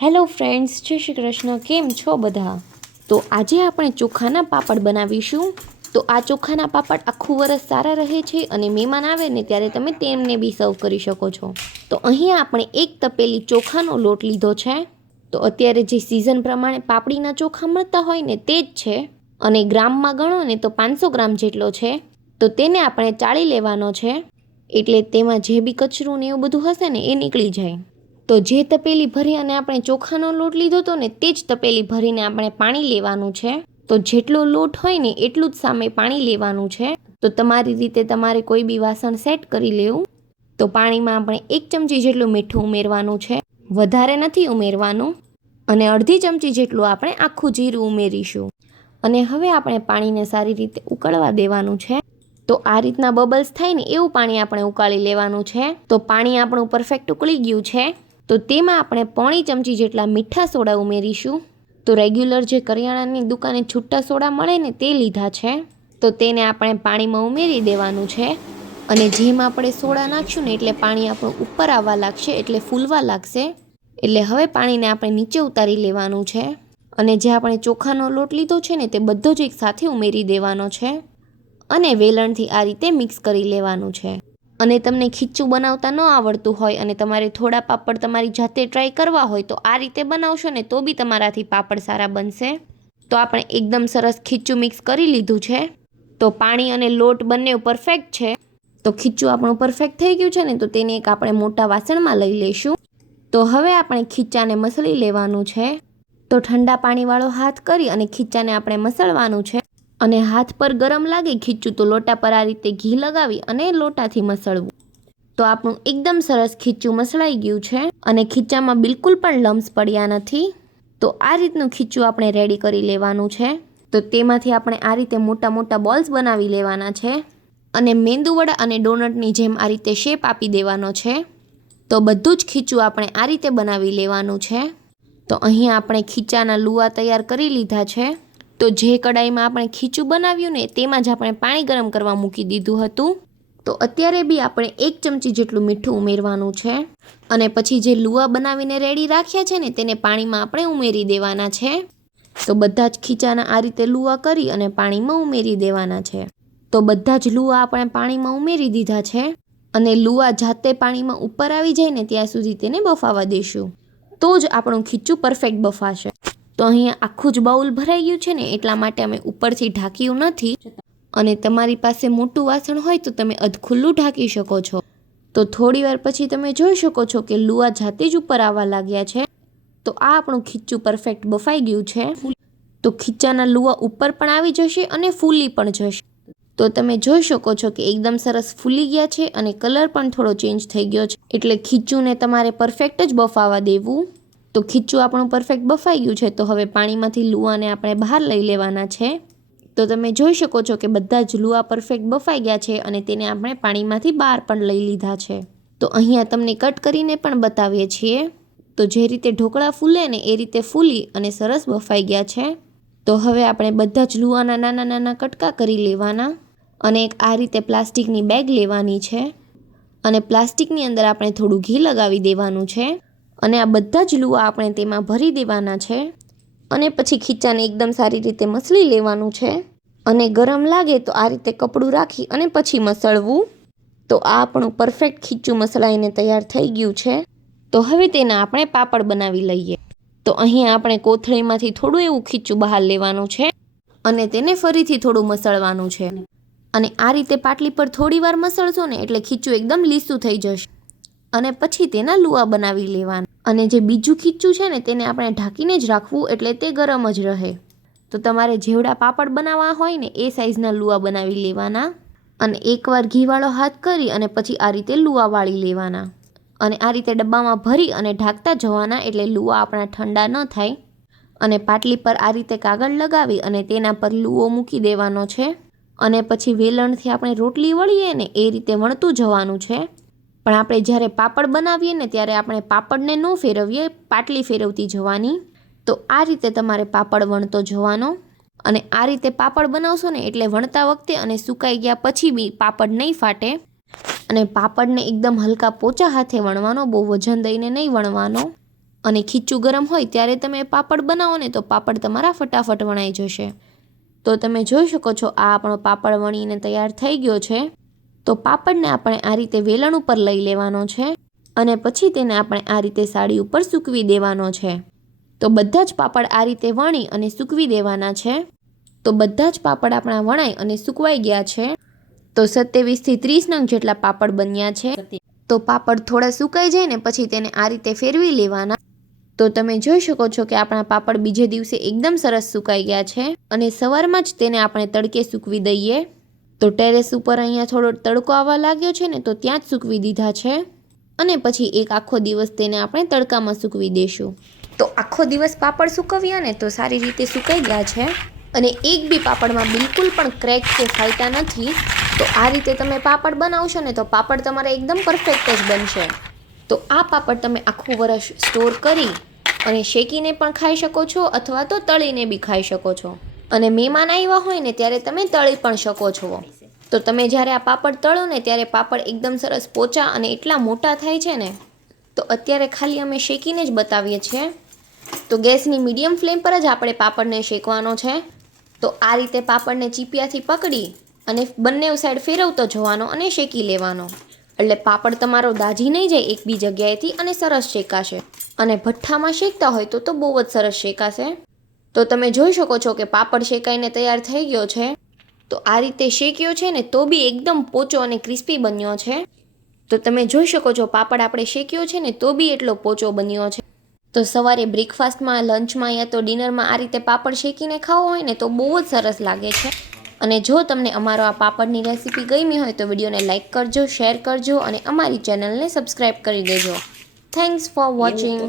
Hello friends, જય શ્રી કૃષ્ણ. કેમ છો બધા? તો આજે આપણે ચોખાના પાપડ બનાવીશું. તો આ ચોખાના પાપડ આખું વરસ સારા રહે છે અને મહેમાન આવે ને ત્યારે તમે તેમને બી સર્વ કરી શકો છો. તો અહીં આપણે એક તપેલી ચોખાનો લોટ લીધો છે. તો અત્યારે જે સિઝન પ્રમાણે પાપડીના ચોખા મળતા હોય ને તે જ છે અને ગ્રામમાં ગણો ને તો 500 ગ્રામ જેટલો છે. તો તેને આપણે ચાળી લેવાનો છે, એટલે તેમાં જે બી કચરું ને એવું બધું હશે ને એ નીકળી જાય. તો જે તપેલી ભરી અને આપણે ચોખાનો લોટ લીધો હતો ને તે જ તપેલી ભરીને આપણે પાણી લેવાનું છે. તો જેટલો લોટ હોય ને એટલું જ સામે પાણી લેવાનું છે. તો તમારી રીતે તમારે કોઈ બી વાસણ સેટ કરી લેવું. તો પાણીમાં આપણે 1 ચમચી જેટલું મીઠું ઉમેરવાનું છે, વધારે નથી ઉમેરવાનું. અને અડધી ચમચી જેટલું આપણે આખું જીરું ઉમેરીશું. અને હવે આપણે પાણીને સારી રીતે ઉકળવા દેવાનું છે. તો આ રીતના બબલ્સ થાય ને એવું પાણી આપણે ઉકાળી લેવાનું છે. તો પાણી આપણું પરફેક્ટ ઉકળી ગયું છે. તો તેમાં આપણે 1/2 ચમચી જેટલા મીઠા સોડા ઉમેરીશું. તો રેગ્યુલર જે કરિયાણાની દુકાને છૂટા સોડા મળે ને તે લીધા છે. તો તેને આપણે પાણીમાં ઉમેરી દેવાનું છે. અને જેમ આપણે સોડા નાખશું ને એટલે પાણી આપણું ઉપર આવવા લાગશે, એટલે ફૂલવા લાગશે. એટલે હવે પાણીને આપણે નીચે ઉતારી લેવાનું છે. અને જે આપણે ચોખાનો લોટ લીધો છે ને તે બધો જ એક સાથે ઉમેરી દેવાનો છે. અને વેલણથી આ રીતે મિક્સ કરી લેવાનું છે. અને તમને ખીચું બનાવતા ન આવડતું હોય અને તમારે થોડા પાપડ તમારી જાતે ટ્રાય કરવા હોય તો આ રીતે બનાવશો ને તો બી તમારાથી પાપડ સારા બનશે. તો આપણે એકદમ સરસ ખીચું મિક્સ કરી લીધું છે. તો પાણી અને લોટ બંને પરફેક્ટ છે. તો ખીચું આપણું પરફેક્ટ થઈ ગયું છે ને તો તેને એક આપણે મોટા વાસણમાં લઈ લઈશું. તો હવે આપણે ખીચાને મસળી લેવાનું છે. તો ઠંડા પાણીવાળો હાથ કરી અને ખીચાને આપણે મસળવાનું છે. અને હાથ પર ગરમ લાગે ખીચું તો લોટા પર આ રીતે ઘી લગાવી અને લોટાથી મસળવું. તો આપણું એકદમ સરસ ખીચું મસળાઈ ગયું છે અને ખીચામાં બિલકુલ પણ લમ્સ પડ્યા નથી. તો આ રીતનું ખીચું આપણે રેડી કરી લેવાનું છે. તો તેમાંથી આપણે આ રીતે મોટા મોટા બોલ્સ બનાવી લેવાના છે. અને મેંદુવડા અને ડોનટની જેમ આ રીતે શેપ આપી દેવાનો છે. તો બધું જ ખીચું આપણે આ રીતે બનાવી લેવાનું છે. તો અહીં આપણે ખીચાના લુવા તૈયાર કરી લીધા છે. તો જે કડાઈમાં આપણે ખીચું બનાવ્યું ને તેમાં જ આપણે પાણી ગરમ કરવા મૂકી દીધું હતું. તો અત્યારે બી આપણે 1 ચમચી જેટલું મીઠું ઉમેરવાનું છે. અને પછી જે લુવા બનાવીને રેડી રાખ્યા છે ને તેને પાણીમાં આપણે ઉમેરી દેવાના છે. તો બધા જ ખીચાના આ રીતે લુવા કરી અને પાણીમાં ઉમેરી દેવાના છે. તો બધા જ લુવા આપણે પાણીમાં ઉમેરી દીધા છે. અને લુવા જાતે પાણીમાં ઉપર આવી જાય ને ત્યાં સુધી તેને બફાવા દેશું. તો જ આપણું ખીચું પરફેક્ટ બફાશે. તો અહીંયા આખું જ બાઉલ ભરાઈ ગયું છે ને એટલા માટે અમે ઉપરથી ઢાંક્યું નથી. અને તમારી પાસે મોટું વાસણ હોય તો તમે અધખુલ્લું ઢાંકી શકો છો. તો થોડી વાર પછી તમે જોઈ શકો છો કે લુવા જાતે જ ઉપર આવવા લાગ્યા છે. તો આ આપણું ખીચું પરફેક્ટ બફાઈ ગયું છે. તો ખીચાના લુવા ઉપર પણ આવી જશે અને ફૂલી પણ જશે. તો તમે જોઈ શકો છો કે એકદમ સરસ ફૂલી ગયા છે અને કલર પણ થોડો ચેન્જ થઈ ગયો છે. એટલે ખીચુંને તમારે પરફેક્ટ જ બફાવા દેવું. તો ખીચું આપણું પરફેક્ટ બફાઈ ગયું છે. તો હવે પાણીમાંથી લુવાને આપણે બહાર લઈ લેવાના છે. તો તમે જોઈ શકો છો કે બધા જ લુવા પરફેક્ટ બફાઈ ગયા છે અને તેને આપણે પાણીમાંથી બહાર પણ લઈ લીધા છે. તો અહીંયા તમને કટ કરીને પણ બતાવીએ છીએ. તો જે રીતે ઢોકળા ફૂલે ને એ રીતે ફૂલી અને સરસ બફાઈ ગયા છે. તો હવે આપણે બધા જ લુવાના નાના નાના કટકા કરી લેવાના. અને એક આ રીતે પ્લાસ્ટિકની બેગ લેવાની છે. અને પ્લાસ્ટિકની અંદર આપણે થોડું ઘી લગાવી દેવાનું છે. અને આ બધા જ લુવા આપણે તેમાં ભરી દેવાના છે. અને પછી ખીચાને એકદમ સારી રીતે મસળી લેવાનું છે. અને ગરમ લાગે તો આ રીતે કપડું રાખી અને પછી મસળવું. તો આ આપણું પરફેક્ટ ખીચું મસળાઈને તૈયાર થઈ ગયું છે. તો હવે તેના આપણે પાપડ બનાવી લઈએ. તો અહીં આપણે કોથળીમાંથી થોડું એવું ખીચું બહાર લેવાનું છે. અને તેને ફરીથી થોડું મસળવાનું છે. અને આ રીતે પાટલી પર થોડી વાર મસળશો ને એટલે ખીચું એકદમ લીસું થઈ જશે. અને પછી તેના લુવા બનાવી લેવાના. અને જે બીજું ખીચું છે ને તેને આપણે ઢાંકીને જ રાખવું એટલે તે ગરમ જ રહે. તો તમારે જેવડા પાપડ બનાવવા હોય ને એ સાઈઝના લુવા બનાવી લેવાના. અને એકવાર ઘીવાળો હાથ કરી અને પછી આ રીતે લુવા વાળી લેવાના. અને આ રીતે ડબ્બામાં ભરી અને ઢાંકતા જવાના એટલે લુવા આપણા ઠંડા ન થાય. અને પાટલી પર આ રીતે કાગળ લગાવી અને તેના પર લુવો મૂકી દેવાનો છે. અને પછી વેલણથી આપણે રોટલી વળીએ ને એ રીતે વણતું જવાનું છે. પણ આપણે જ્યારે પાપડ બનાવીએ ને ત્યારે આપણે પાપડને ન ફેરવીએ, પાટલી ફેરવતી જવાની. તો આ રીતે તમારે પાપડ વણતો જવાનો. અને આ રીતે પાપડ બનાવશો ને એટલે વણતા વખતે અને સુકાઈ ગયા પછી બી પાપડ નહીં ફાટે. અને પાપડને એકદમ હલકા પોચા હાથે વણવાનો, બહુ વજન દઈને નહીં વણવાનો. અને ખીચું ગરમ હોય ત્યારે તમે પાપડ બનાવો ને તો પાપડ તમારા ફટાફટ વણાઈ જશે। તો તમે જોઈ શકો છો આ આપણો પાપડ વણીને તૈયાર થઈ ગયો છે। તો પાપડને આપણે આ રીતે વેલણ ઉપર લઈ લેવાનો છે અને પછી તેને આપણે આ રીતે સાડી ઉપર સૂકવી દેવાનો છે। તો બધા જ પાપડ આ રીતે વણી અને સૂકવી દેવાના છે। તો બધા જ પાપડ આપણા વણાઈ અને સૂકવાઈ ગયા છે। તો 27 થી 30 નંગ જેટલા પાપડ બન્યા છે। તો પાપડ થોડા સુકાઈ જાય ને પછી તેને આ રીતે ફેરવી લેવાના। તો તમે જોઈ શકો છો કે આપણા પાપડ બીજે દિવસે એકદમ સરસ સુકાઈ ગયા છે અને સવારમાં જ તેને આપણે તડકે સૂકવી દઈએ। તો ટેરેસ ઉપર અહીંયા થોડો તડકો આવવા લાગ્યો છે ને તો ત્યાં જ સૂકવી દીધા છે અને પછી એક આખો દિવસ તેને આપણે તડકામાં સૂકવી દઈશું। તો આખો દિવસ પાપડ સૂકવ્યા ને તો સારી રીતે સુકાઈ ગયા છે અને એક બી પાપડમાં બિલકુલ પણ ક્રેક કે ફાયટા નથી। તો આ રીતે તમે પાપડ બનાવશો ને તો પાપડ તમારે એકદમ પરફેક્ટ જ બનશે। તો આ પાપડ તમે આખું વર્ષ સ્ટોર કરી અને શેકીને પણ ખાઈ શકો છો અથવા તો તળીને બી ખાઈ શકો છો અને મહેમાન આવ્યા હોય ને ત્યારે તમે તળી પણ શકો છો। તો તમે જ્યારે આ પાપડ તળો ને ત્યારે પાપડ એકદમ સરસ પોચા અને એટલા મોટા થાય છે ને। તો અત્યારે ખાલી અમે શેકીને જ બતાવીએ છીએ। તો ગેસની મીડિયમ ફ્લેમ પર જ આપણે પાપડને શેકવાનો છે। તો આ રીતે પાપડને ચીપિયાથી પકડી અને બંને સાઈડ ફેરવતો જવાનો અને શેકી લેવાનો એટલે પાપડ તમારો દાજી નહીં જાય એક બી જગ્યાએથી અને સરસ શેકાશે। અને ભઠ્ઠામાં શેકતા હોય તો બહુ જ સરસ શેકાશે। તો તમે જોઈ શકો છો કે પાપડ શેકાઈને તૈયાર થઈ ગયો છે। તો આ રીતે શેક્યો છે ને તો બી એકદમ પોચો અને ક્રિસ્પી બન્યો છે। તો તમે જોઈ શકો છો પાપડ આપણે શેક્યો છે ને તો બી એટલો પોચો બન્યો છે। તો સવારે બ્રેકફાસ્ટમાં લંચમાં યા તો ડિનરમાં આ રીતે પાપડ શેકીને ખાવો હોય ને તો બહુ જ સરસ લાગે છે। અને જો તમને અમારો આ પાપડની રેસીપી ગમી હોય તો વિડીયોને લાઇક કરજો, શેર કરજો અને અમારી ચેનલને સબસ્ક્રાઈબ કરી દેજો। Thanks for watching.